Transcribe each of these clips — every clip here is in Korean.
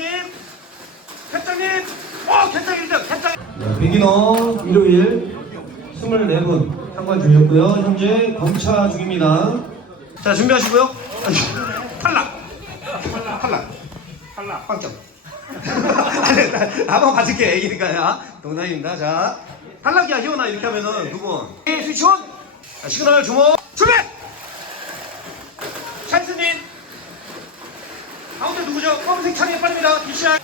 캡장님, 캡장님, 어, 캡장 1등, 캡장. 네, 비기너 일요일 24분 참관 중이었고요. 현재 검차 중입니다. 자, 준비하시고요. 탈락. 탈락. 탈락. 빵점. 한번 맞을게, 애기니까요. 농담입니다. 자, 탈락이야, 희원아. 이렇게 하면은 누구? 예, 스위치 온! 자, 시그널 주목. 준비! 찬스님. 가운데 창에 빠릅니다. DCR.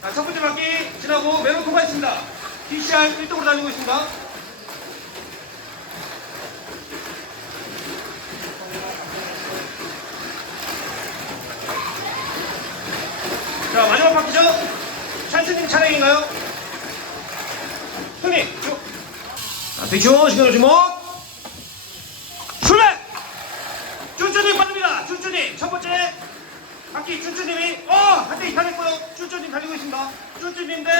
자, 첫 번째 바퀴 지나고 매로 통과했습니다. DCR 1등으로 달리고 있습니다. 자, 마지막 바퀴죠? 찬스님 차량인가요? 형님, 쭉. 자, 대충 시간을 주목. 출발! 쭈쭈님 빠릅니다. 쭈쭈님. 첫 번째 바퀴 쭈쭈님이, 어! 한대 이탈했고요. 쭈쭈님 달리고 있습니다. 쭈쭈님 대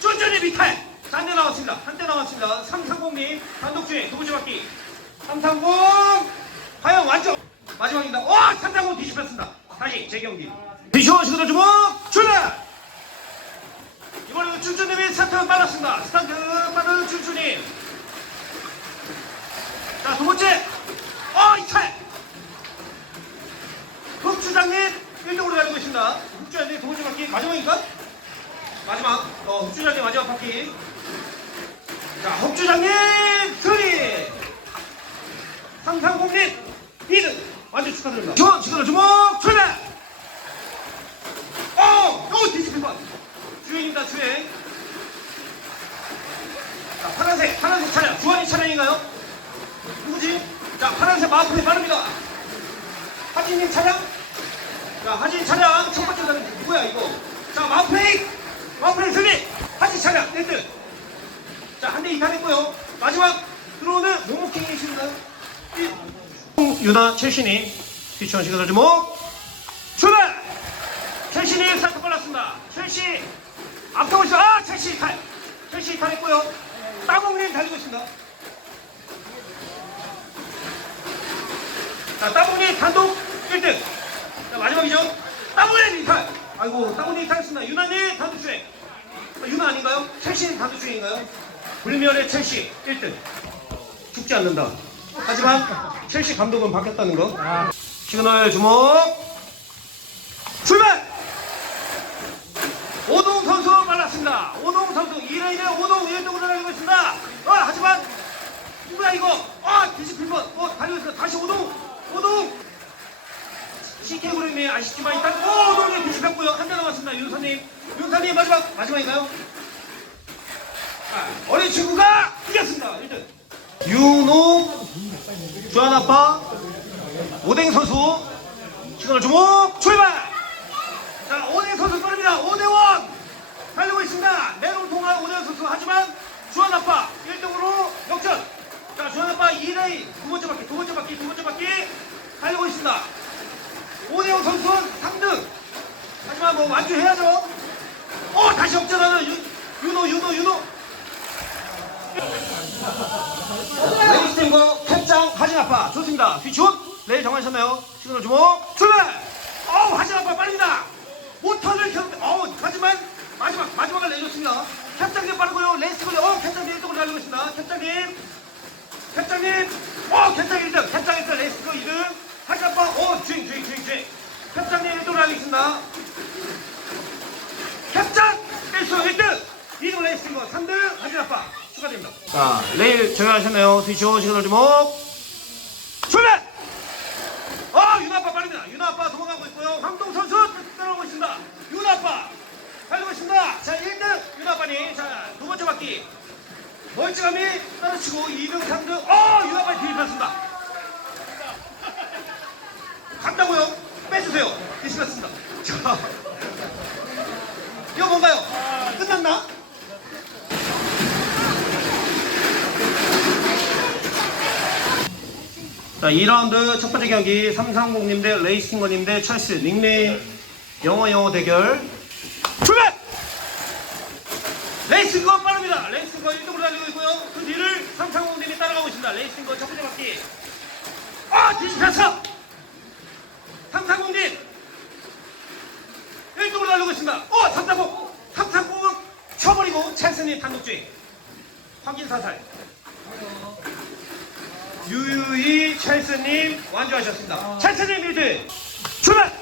쭈쭈님 이탈! 자, 한대 나왔습니다. 한 대 나왔습니다. 330님 단독 주행 두 번째 바퀴. 330! 과연 완전! 마지막입니다. 와! 330 뒤집혔습니다. 다시 재경기. 시그널 주목! 출발! 이번에는 쭈쭈님이 스타트 빨랐습니다. 스타트 빠른 쭈쭈님. 자, 두 번째. 어, 이탈! 흑주장님 1등으로 달리고 있습니다. 두 번째 바퀴 마지막인가? 마지막. 어, 흑주장님 마지막 바퀴. 자, 흑주장님 승리! 상상공님 2등. 완전 축하드립니다. 주원, 지금 주목, 출발! 어! 어, 뒤집힌 번. 주행입니다, 주행. 자, 파란색, 파란색 차량. 주원이 차량인가요? 누구지? 자, 파란색 마크에 빠릅니다. 하진님 차량? 자, 하진 차량 첫 번째 가는 누구야 이거? 자, 마우페이! 마우페이 승리! 하진 차량 1등! 자, 한 대 이탈했고요. 마지막 들어오는 모모킹이십니다. 유나 첼시님 피치원 시그널 주목 출발! 첼시님 스타트 빨랐습니다. 첼시 앞서고 있어. 아, 첼시 이탈! 첼시 이탈했고요. 따봉님 달리고 있습니다. 자, 따봉님 단독 1등. 자, 마지막이죠. 따봉님 이탈. 아이고, 따봉님 이탈했습니다. 유나님 단독 주행. 아, 유나 아닌가요? 첼시님 단독 주행인가요? 불멸의 첼시 1등. 죽지 않는다. 하지만 첼시 감독은 바뀌었다는 거. 시그널 주목. 출발! 오동 선수 말랐습니다. 오동 선수 2레인에 오동 1등으로 달리고 있습니다. 아, 하지만 누구야 이거? 아 뒤집힌 번. 어 달리고 있어. 다시 오동 오동. CK 그림이 아쉽지만 일단 오 오동이 뒤집혔고요. 한 대 남았습니다. 윤선님. 윤선님 마지막 마지막인가요? 아, 어린 친구가 이겼습니다. 1등. 윤호 주한아빠 오뎅 선수 시간을 주목 출발. 자, 오대 선수 빠릅니다. 오대원 달리고 있습니다. 내롱 통한 오대 선수 하지만 주한 아빠 1등으로 역전. 자, 주한 아빠 2레인 두 번째 바퀴, 두 번째 바퀴, 두 번째 바퀴 달리고 있습니다. 오대원 선수는 3등. 하지만 뭐 완주해야죠. 어, 다시 역전하는 유, 윤호, 윤호, 윤호. 레이스팀과 캡장 하진 아빠 좋습니다. 뒤슛 레일 정하셨나요? 시그널 주목 출발. 어우 하진 아빠 빠릅니다. 모터를 켜. 어우 하지만 마지막 마지막을 내줬습니다. 캡장님 빠르고요. 레이스팀 어 캡장님 1등으로 달리고 있습니다. 캡장님 캡장님 어 캡장 1등 캡장 1등 레이스팀 2등 하진 아빠 어 주행 주행 주행 주행 캡장님 1등으로 달리고 있습니다. 캡장 1등 1등 2등 레이스팀 3등 하진 아빠 축하드립니다. 자 레일 정하셨나요? 스위치 온 시그널 주목 출발! 아, 윤아 아빠 빠릅니다. 윤아 아빠 도망가고 있고요. 황동 선수 따라오고 있습니다. 윤아 아빠 달리고 있습니다. 자, 1등 윤아 아빠님. 자, 두 번째 바퀴. 멀찌감이 떨어치고 2등, 3등. 어, 윤아 아빠 뒤집혔습니다. 간다고요? 빼주세요. 뒤집혔습니다. 자, 이거 뭔가요? 끝났나? 자, 2라운드 첫 번째 경기 330님 대 레이싱거님 대 찰스 닉네임 영어 영어 대결 출발! 레이싱거 빠릅니다. 레이싱거 1등으로 달리고 있고요. 그 뒤를 330님이 따라가고 있습니다. 레이싱거 첫 번째 바퀴 아! 뒤집혔어! 330님 1등 유유히 찰스님 완주하셨습니다. 찰스님 빌드 출발!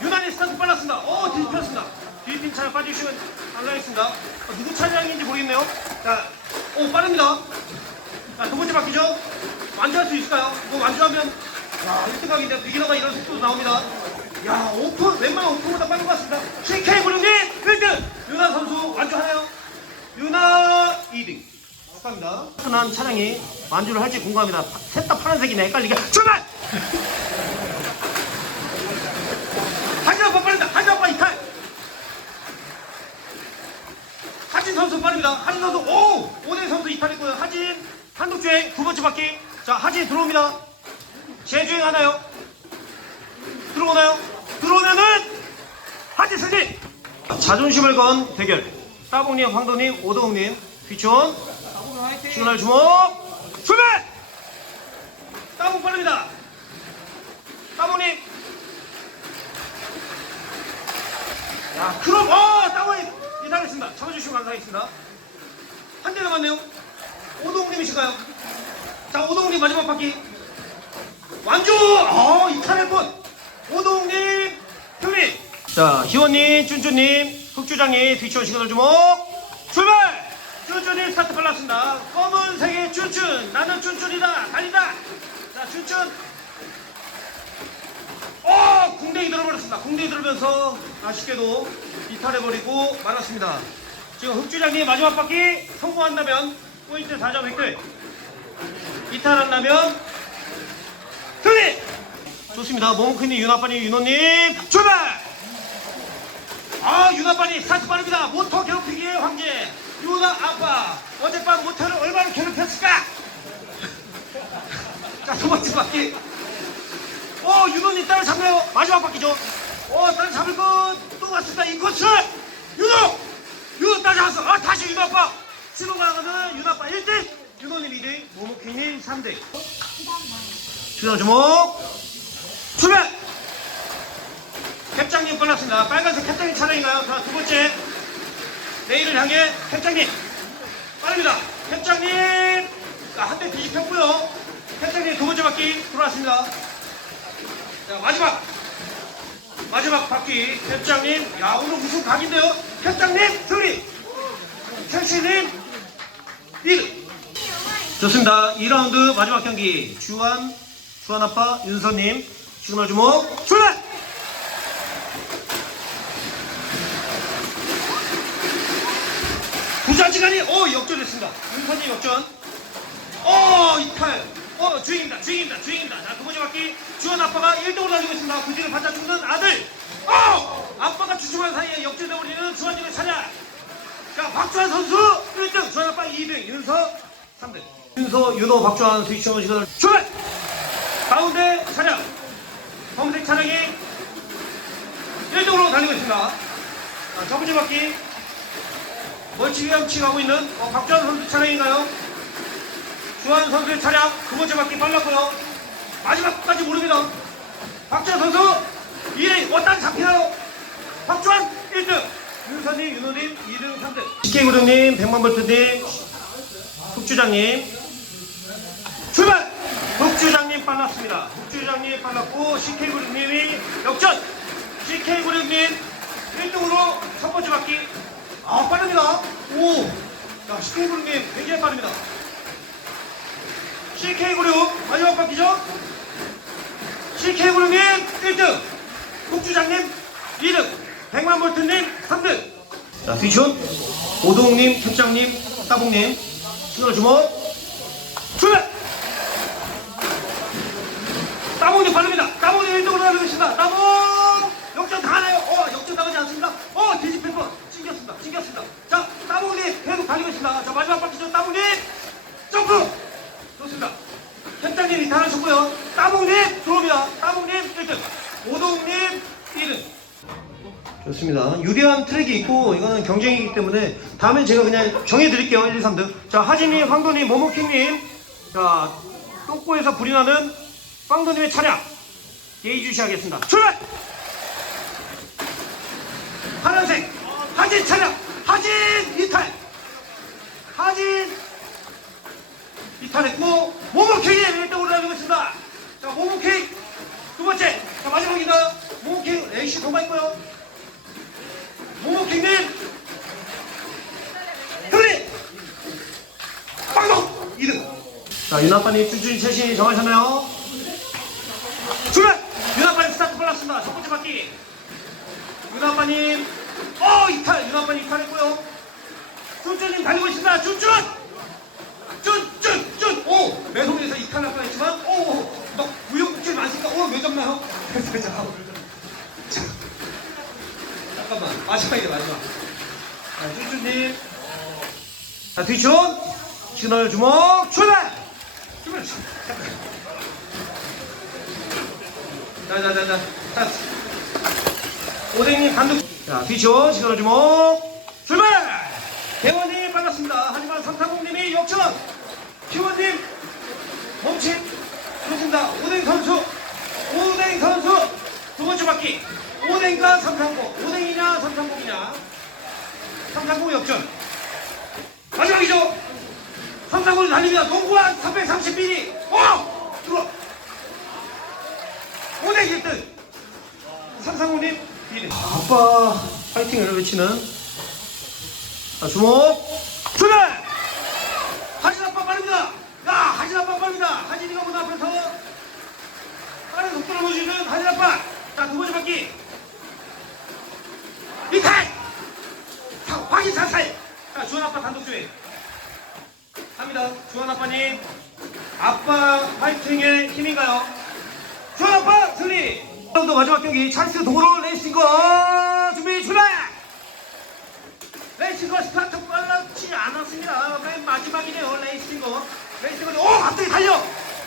유난히 스타트 빨랐습니다. 오, 뒤집혔습니다. 뒤팀 차량 빠지시면 감사하겠습니다. 어, 누구 차량인지 모르겠네요. 자, 오, 빠릅니다. 자, 두 번째 바퀴죠. 완주할 수 있을까요? 이거 완주하면, 야, 1등각인데 비기너가 이런 속도도 나옵니다. 야, 오픈, 웬만한 오픈보다 빠른 것 같습니다. CK 구룡님 1등! 유나 선수 완주하나요? 유나 2등. 흔한 차량이 완주를 할지 궁금합니다. 셋 다 파란색이네. 헷갈리게. 출발! 하진 아빠 빠른다. 하진 아빠 이탈. 하진 선수 빠릅니다. 하진 선수 오! 오대 선수 이탈했고요. 하진 단독 주행 두 번째 바퀴. 자, 하진 들어옵니다. 재주행 하나요? 들어오나요? 들어오면은 하진 승리! 자존심을 건 대결. 따봉님, 황도님, 오동님, 귀촌, 시그널 주목, 출발! 따봉 빠릅니다. 따봉님, 야, 그럼, 어, 따봉님, 이탈했습니다. 잡아주시면 감사하겠습니다. 한 대 남았네요. 오동님이실까요? 자, 오동님 마지막 바퀴. 완주! 어, 이탈했군. 오동님, 형님. 자, 희원님, 쭌쭌님, 흑주장님, 뒤치원 시그널 주목. 쭌쭌님 스타트 빨랐습니다. 검은색의 쭌쭌. 나는 쭌쭌이다. 달린다. 자, 쭌쭌. 어! 궁뎅이 들어버렸습니다. 궁뎅이 들어면서 아쉽게도 이탈해버리고 말았습니다. 지금 흑주장님 마지막 바퀴 성공한다면 포인트 4점 획득. 이탈한다면 승리! 좋습니다. 모모크님, 윤아빠님, 윤호님 출발! 아 윤아빠님 스타트 빠릅니다. 모터 괴롭히기의 황제 윤아 아빠 어젯밤 모터를 얼마나 괴롭혔을까? 자 두 번째 바퀴 어, 윤호님 딸을 잡네요. 마지막 바퀴죠. 어, 딸 잡을 건또 왔습니다. 이 코스! 윤호! 윤호 딸 잡았어. 아, 다시 윤호 아빠. 신호 나가는 윤호 아빠 1등. 윤호님 2등. 모모키님 3등. 주자 주목. 출발! 캡장님 빨랐습니다. 빨간색 캡장님 차량인가요? 자, 두 번째. 내일을 향해 캡장님. 빠릅니다. 캡장님. 한대 뒤집혔고요. 캡장님 두 번째 바퀴 들어왔습니다. 자, 마지막 마지막 바퀴 캡장님 야 오늘 무슨 각인데요 캡장님 승리 캡슈님 1 좋습니다 2라운드 마지막 경기 주한 주한 아빠 윤서님 시그널 주목 출발 부자지간이 오 역전했습니다. 윤서님 역전. 어 이탈. 어 주인입니다 주인입니다 주인입니다. 자두 번째 바퀴. 주원 아빠가 1등으로 달리고 있습니다. 그 뒤를 받아 주는 아들. 어 아빠가 주춤한 사이에 역전해 버리는 주원님의 차량. 자 박주환 선수 1등 주원 아빠 2등 윤서 3등. 윤서 윤호 박주환 스위치원 시간을 출발! 가운데 차량. 검색 차량이 1등으로 달리고 있습니다. 자, 첫 번째 바퀴 함치 가고 있는 어, 박주환 선수 차량인가요? 주한 선수의 차량 두 번째 바퀴 빨랐고요. 마지막까지 모릅니다. 박주한 선수 2위 어떤 잡히나요? 박주한 1등, 윤선님, 윤호님 2등, 3등. 식혜구룡님, 백만벌트님, 흑주장님 출발! 흑주장님 빨랐습니다. 흑주장님 빨랐고 CK구룡님이 역전! CK구룡님 1등으로 첫 번째 바퀴 아 빠릅니다. 오! 야, CK구룡님 굉장히 빠릅니다. CK그룹 마지막 바퀴죠? CK그룹님 1등. 국주장님 2등. 백만 볼트님 3등. 자 뒤촌 오동님 캡장님 따봉님. 신호 주목. 출발! 따봉님 빠릅니다. 따봉님 1등으로 달리고 있습니다. 따봉 역전 당하나요? 어 역전 당하지 않습니다 어 뒤집힐 뻔 찡겼습니다 찡겼습니다 자 따봉님 계속 달리고 있습니다 자 마지막 바퀴죠 따봉님 점프 좋습니다. 현장님이 달아주고요. 따봉님 들어옵니다. 따봉님 1등. 오동님 2등. 좋습니다. 유리한 트랙이 있고 이거는 경쟁이기 때문에 다음에 제가 그냥 정해드릴게요. 1, 2, 3등. 자 하진님, 황도님, 모모킹님. 자 똥꼬에서 불이 나는 황도님의 차량 예의주시하겠습니다. 출발! 파란색 하진 차량 하진 이탈 하진 이탈했고 모모 자, 모모킹. 두 번째. 자, 마지막입니다. 모모킹. AC 통과했고요. 모모킹님. 승리! 빵동! 2등. 자, 윤아빠님 쭈쭈이 채신 정하셨나요? 출발! 윤아빠님 스타트 빨랐습니다. 첫 번째 바퀴. 윤아빠님, 어, 이탈! 윤아빠님 이탈했고요. 쭈쭈님 달리고 있습니다. 쭈, 쭈! 오! 매송에서 이탈할 뻔 했지만, 오! 막 우여곡절 많으니까, 오, 왜 잡나요? 자, 잠깐만. 마지막이네, 마지막. 자, 쭈쭈님. 자, 뒤촌. 시그널 주먹, 출발! 출발! 잠깐. 자, 자, 자, 자. 자. 오뎅님 단독. 자, 뒤쪽 시그널 주먹. 출발! 대원님 빨랐습니다. 하지만 삼타공님이 역전. 피원님 멈칫. 좋습니다. 오뎅 선수. 오뎅 선수. 두 번째 바퀴. 오뎅과 삼상공. 오뎅이냐 삼상공이냐. 삼상공 역전. 마지막이죠. 삼상공이 달립니다. 농구한 330mm. 어! 들어. 오뎅 1등. 삼상공님 1등. 아빠 파이팅을 외치는 자, 주목 출발! 하진 아빠 빠릅니다. 야, 하진 아빠 빠릅니다. 하진이가 문 앞에서 빠른 속도를 보여주는 하진 아빠. 자, 두 번째 바퀴. 자, 확인 사살. 자, 주원 아빠 단독 주행. 갑니다. 주원 아빠님. 아빠 파이팅의 힘인가요? 주원 아빠 승리! 라운드 마지막 경기 찬스 동으로 레이싱거 준비 출발! 레이싱거 스타트 빨랐지 않았습니다. 맨 마지막이네요. 레이싱거. 레이싱거. 오 갑자기 달려.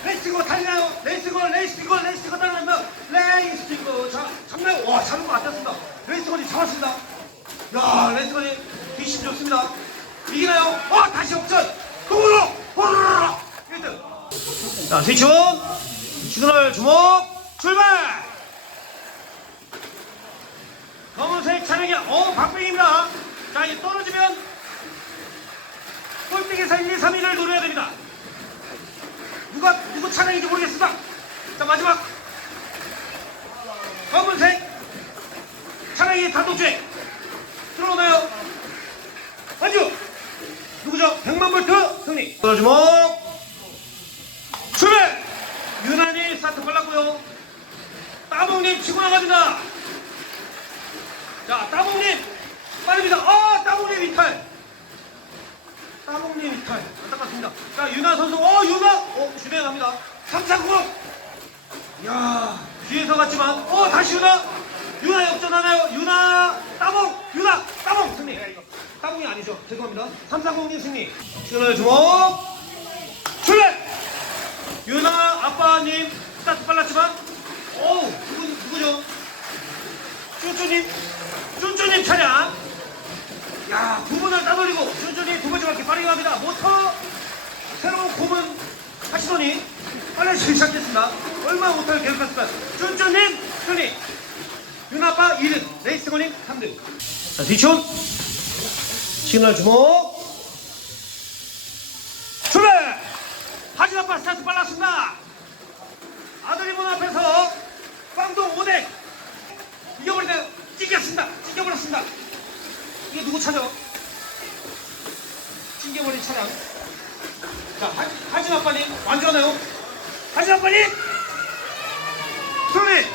레이싱거 달려요. 레이싱거 레이싱거 레이싱거 달려면 레이싱거. 자 잡나요? 와 잡은 것 같았습니다. 레이싱거니 잡았습니다. 야 레이싱거니 뒷심 좋습니다. 이기나요? 어 다시 역전. 동으로 호로로로 1등. 자 스위치 온. 시그널 주목 출발. 검은색 차량이 어 박빙입니다. 자 이제 떨어지면 꼴등에서 1, 2, 3위를 노려야 됩니다. 누가 누구 차량인지 모르겠습니다. 자 마지막 검은색 차량이 단독주행 들어오나요? 아니요. 누구죠? 100만 볼트 승리. 떨어지목 출발. 유난히 스타트 빨랐고요. 따봉님 치고 나갑니다. 자, 따봉님 빠릅니다. 어, 따봉님 이탈. 따봉님 이탈. 안타깝습니다. 자, 유나 선수. 어, 유나. 어, 주행합니다. 339. 야, 뒤에서 갔지만. 어, 다시 유나. 유나 역전하나요? 유나 따봉. 유나 따봉 승리. 따봉이 아니죠. 죄송합니다. 340님 승리. 시그널 주목. 출발. 유나 아빠님 스타트 빨랐지만. 어우, 누구 누구죠? 쭈쭈님, 쭈쭈님 차량. 야, 두 분을 따돌리고 쭈쭈님 두 번째 바퀴 빠르게 갑니다. 모터 새로운 고문 하시더니 빨라지기 시작했습니다. 얼마 못할 계속했을까? 쭈쭈님 승리. 윤아빠 2등, 레이스건님 3등. 자, 뒤촌. 시그널 주목. 출발! 하진 아빠 스타트 빨랐습니다. 아들이 문 앞에서 빵동 5대 이겨버리다 찢겼습니다. 찢겨버렸습니다. 이게 누구 차죠? 찢겨버린 차량. 자, 하, 하진 아빠님 완주하나요? 하진 아빠님! 승리!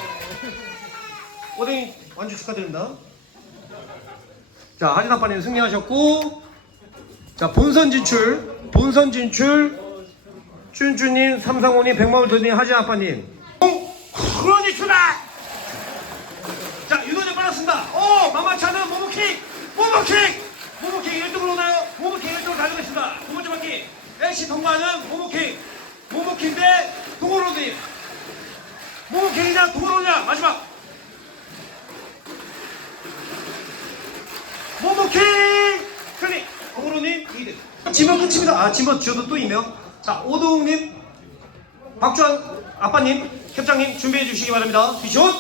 오뎅이 완주 축하드립니다. 자, 하진 아빠님 승리하셨고, 자, 본선 진출, 본선 진출, 쭌쭈님, 삼상호님, 백마울 도님, 하진 아빠님. 그러니 출발! 자, 유도제 빨았습니다. 오, 만만찮은 모모킥! 모모킥 1등으로 오나요? 모모킥 1등으로 달리고 있습니다. 두 번째 바퀴. LC 통과하는 모모킥. 모모킥 대 동호로님. 모모킥이냐, 동호로냐? 마지막. 모모킥! 승리! 동호로님 2등. 지면 끝입니다. 아, 지면 지어도 또 있네요. 자, 오동님, 박주환 아빠님, 캡장님 준비해 주시기 바랍니다. 비슛!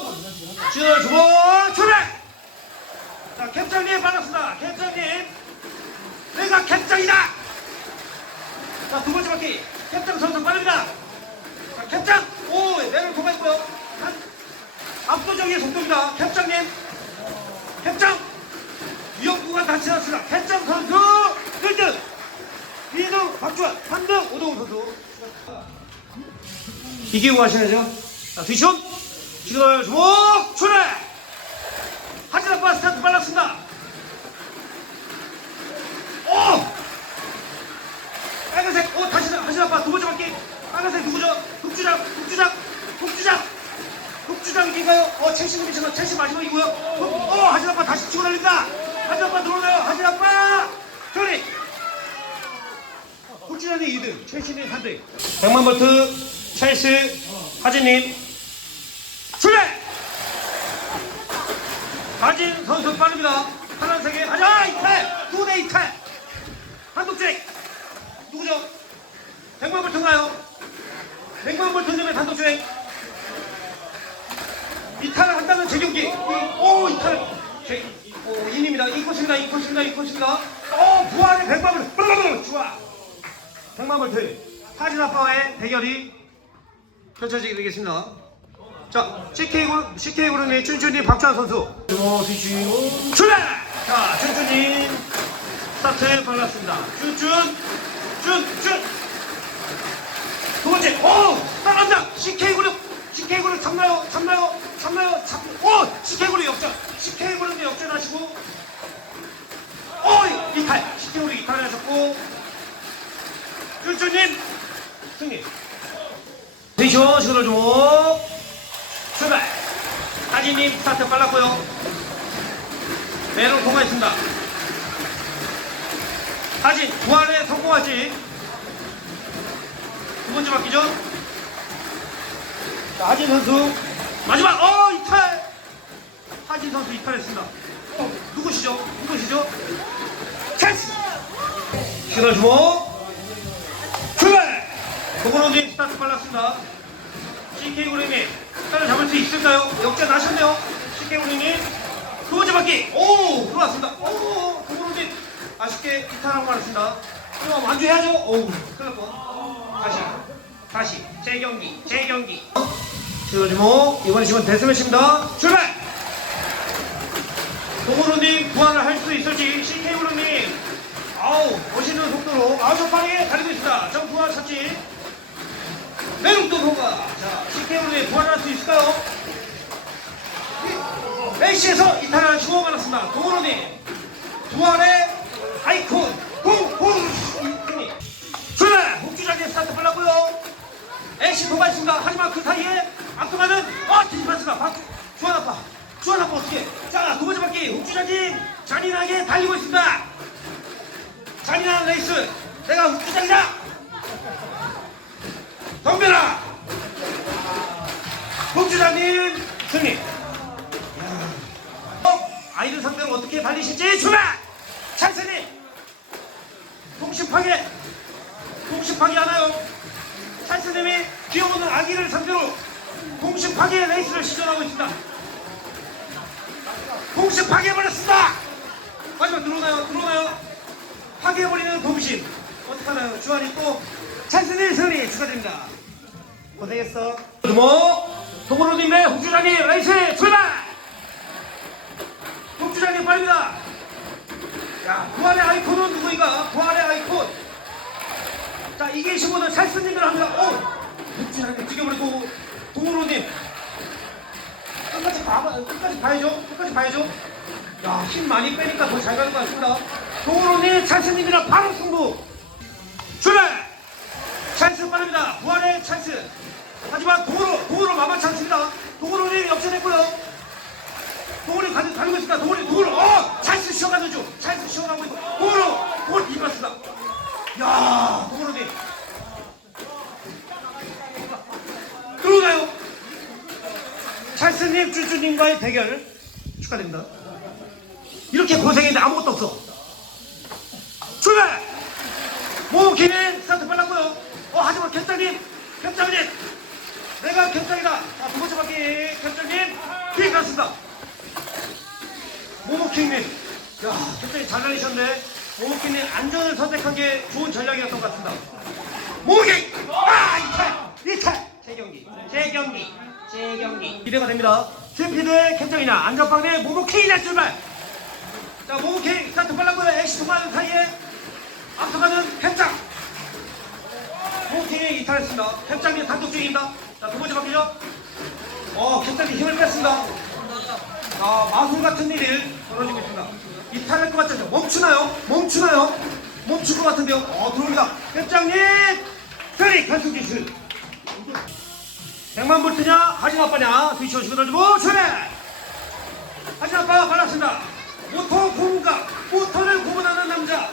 시널 주보 출발! 자, 캡장님 반갑습니다. 캡장님. 내가 캡장이다! 자, 두 번째 바퀴. 캡장 선수 빠릅니다. 자, 캡장! 오, 내를 통했고요. 한, 압도적인 속도입니다. 캡장님. 캡장. 위험 구간 다 지났습니다. 캡장 선수 1등. 2등 박주환, 3등 오동훈 선수. 이기고 하시네죠. 자, 뒤션. 지금 주목 출발. 하진 아빠 스타트 빨랐습니다. 오! 빨간색, 오, 다시, 하진 아빠 두 번째 바퀴. 빨간색 누구죠? 국주장, 국주장, 국주장. 국주장인가요? 어, 첼시 미쳤나? 첼시 마지막이고요. 어, 어, 하진 아빠 다시 치고 달린다. 하진 아빠 들어오나요? 하진 아빠! 저리! 국주장이 2등, 첼시는 3등. 100만 볼트, 첼시, 하진님. 출발! 하진 선수 빠릅니다. 파란색에 하자 이탈! 두대 이탈! 한독주행! 누구죠? 100만 볼트인가요? 100만 볼트 점의 단독주행! 이탈을 한다면 재경기! 이- 오 이탈! 제, 오, 인입니다. 이 컷입니다. 이 컷입니다. 이 컷입니다. 오 부활의 100만 볼트! 좋아! 100만 볼트! 하진 아빠와의 대결이 펼쳐지게 되겠습니다. 자, CK그룹, CK그룹의 춘춘님 박주환 선수. 출발! 자, 춘춘님 스타트 발랐습니다. 춘춘, 춘춘. 두 번째, 오! 따라간다! CK그룹, CK그룹 잡나요? 잡나요? 잡나요? 잡, 오! CK그룹 역전! CK그룹 역전하시고, 오! 이탈! CK그룹 이탈하셨고, 춘춘님 승리. 텐션 시그널 주목. 출발! 하진님 스타트 빨랐고요. 매로 통과했습니다. 하진 부활에 성공하지. 두 번째 바퀴죠. 자, 하진 선수 마지막 어 이탈. 하진 선수 이탈했습니다. 어, 누구시죠? 누구시죠? 찬스. 시그널 주목. 도건원님 스타트 빨랐습니다. CK 우리님 스타를 잡을 수 있을까요? 역전 하셨네요. CK 우리님 두 번째 바퀴 오 들어왔습니다. 오 도건원님 아쉽게 이탈하고 말았습니다. 좀 완주해야죠. 오 큰일 났고 다시 다시 재경기 재경기 지어주모 이번에 시간 데스매시입니다. 출발! 도건원님 부활을 할 수 있을지 CK 우리님 아우 멋있는 속도로 아주 빠르게 달리고 있습니다. 점프와 착지 매력도 통과. 자, CK으로의 부활할 수 있을까요? 메시에서 이탈을 주고 말았습니다. 도로님 부활의 아이콘 홍홍. 출발! 목주장의 스타트 빨랐고요. 애쉬 통과했습니다. 하지만 그 사이에 앞서가는 어 뒤집혔습니다. 박 주한 아빠 주한 아빠 어떻게? 자, 두 번째 바퀴 흑주장님 잔인하게 달리고 있습니다. 잔인한 레이스. 내가 흑주장이다. 덤벼라! 국주장님 승리! 어? 아이들 상대로 어떻게 달리실지 출발! 찬스님! 동심 파괴! 동심 파괴 하나요? 찬스님이 귀여운 아기를 상대로 동심 파괴 레이스를 시전하고 있습니다. 동심 파괴해버렸습니다! 마지막 들어오나요? 들어오나요? 파괴해버리는 동심. 어떡하나요? 주한이 또 찬스님 승리 축하드립니다. 고생했어. 뭐? 동으로님의 홍주장님 레이스 출발! 홍주장님 빠릅니다. 자, 부활의 아이콘은 누구인가? 부활의 아이콘. 자, 이게 15는 찰스님을 합니다. 오! 홍주장님 죽여버리고 동으로님 끝까지 봐, 끝까지 봐야죠. 끝까지 봐야죠. 야, 힘 많이 빼니까 더 잘 가는 것 같습니다. 동으로님 찰스님이랑 바로 승부. 출발! 찬스 빠릅니다. 부활의 찬스. 하지만 마마 찬스입니다. 도로를 역전했고요. 도로 가지고 달리고 있습니다. 도로, 도로, 어! 찬스 쉬어가는 중. 찬스 쉬어가고 있고. 도로, 도로 이봤습니다. 야 도로님. 들어오나요? 찬스님, 쭈쭈님과의 대결 축하드립니다. 이렇게 고생했는데 아무것도 없어. 출발! 모기는 스타트 빨랐고요. 어, 하지만 캡장님, 캡장님, 내가 캡장이다. 아, 두 번째 바퀴. 캡장님, 킹 갔습니다. 모모킹님, 야, 캡장님 잘 달리셨네. 모모킹님 안전을 선택한 게 좋은 전략이었던 것 같습니다. 모모킹, 아, 이탈, 이탈, 재경기, 재 재경기. 기대가 됩니다. 제피대 캡정이냐 안전빵 대 모모케이냐 출발! 자 모모케이 스타트 빨랐고요 애쉬 통하는 사이에 앞서가는 캡장! 모모케이 이탈했습니다. 캡장이 단독 중입니다 자두 번째 바퀴죠 어 캡장이 힘을 뺐습니다 아 마술 같은 일이 벌어지고 있습니다. 이탈할 것 같죠 멈추나요? 멈추나요? 멈출 것 같은데요? 어 들어옵니다. 캡장님! 트리 간수 기술. 백만 볼트냐? 하진 아빠냐? 스위치 오시고 던지고 출해 하진 아빠 발랐습니다. 모터 고문가 모터를 고문하는 남자.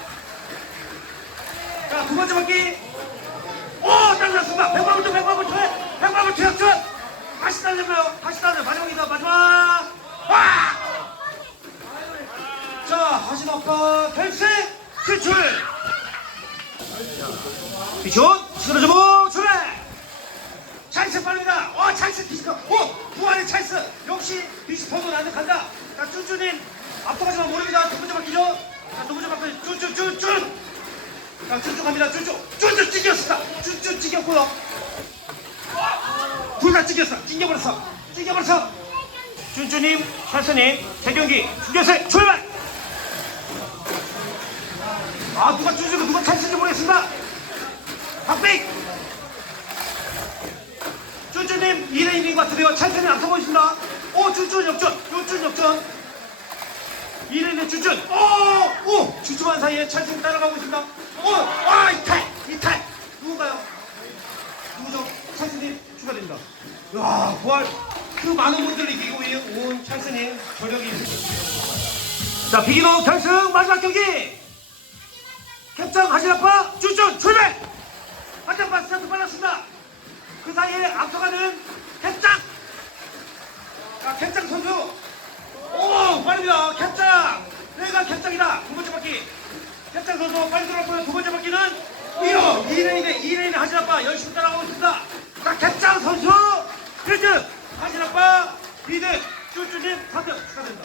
자 두 번째 바퀴. 오 달렸습니다. 백만 볼트 백만 볼트에 백만 볼트 역전 다시 달려요. 다시 달려. 마지막이다 마지막! 와! 자 하진 아빠 펠스 탈출 비촌 쓰러지고 출해 찰스 빠릅니다. 어, 찰스 디스커. 어, 부활의 찰스. 역시 디스커도 나는 간다. 자, 쭈쭈님 앞서가지만 모릅니다. 두 번째 바퀴죠. 자, 두 번째 바퀴 쭈쭈쭈쭈. 자, 쭈쭈 갑니다. 쭈쭈. 쭈쭈 찢겼습니다. 쭈쭈 찢겼고요. 둘 다 찢겼어. 찢겨버렸어. 찢겨버렸어. 쭈쭈님, 찰스님, 재경기 중결세 출발. 아, 누가 쭈쭈고 누가 찰스인지 모르겠습니다. 박빙. 쭈쭈님 2레인인 것 같은데요. 찰스는 앞서고 있습니다. 오, 쭈쭈 역전. 쭈쭈 역전. 2레인의 쭈쭈. 오, 오, 쭈쭈한 사이에 찰스는 따라가고 있습니다. 있습니다. 자, 비기노 결승 마지막 경기. 캡장 하시아빠 쭈쭈 출발! 한장반 스타트 빨랐습니다. 그 사이에 앞서가는 캡장! 자, 캡장 선수! 오, 빠릅니다. 캡장! 내가 캡장이다. 두 번째 바퀴. 캡장 선수 빨리 들어왔고요. 두 번째 바퀴는 위로 2레인에 2레인에 하진아빠 열심히 따라가고 있습니다. 자, 캡장 선수 1등! 하진아빠 2등! 쭈쭈님 4등 축하드립니다.